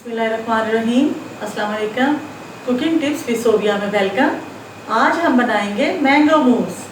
बिस्मिल्लाहिर्रहमानिर्रहीम, अस्सलाम वालेकुम। कुकिंग टिप्स विद सोबिया में वेलकम। आज हम बनाएंगे मैंगो मूस।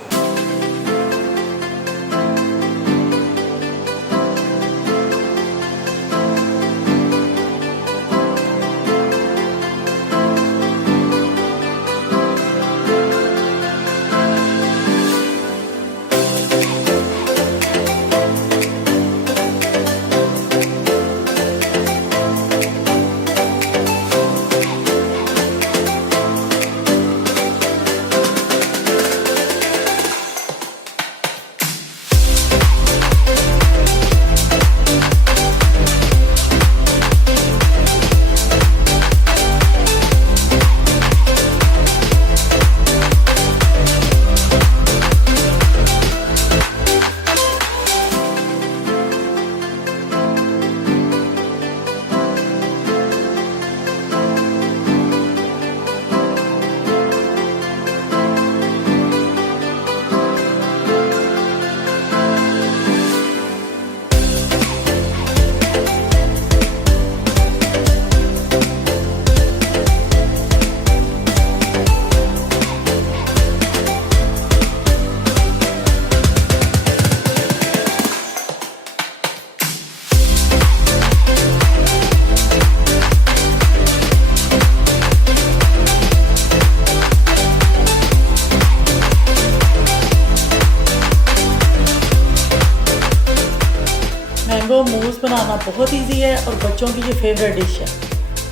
मैंगो मूस बनाना बहुत इजी है और बच्चों की ये फेवरेट डिश है।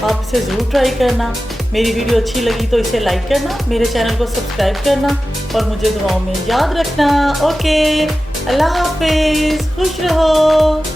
आप इसे ज़रूर ट्राई करना। मेरी वीडियो अच्छी लगी तो इसे लाइक करना, मेरे चैनल को सब्सक्राइब करना और मुझे दुआओं में याद रखना। ओके, अल्लाह हाफिज़, खुश रहो।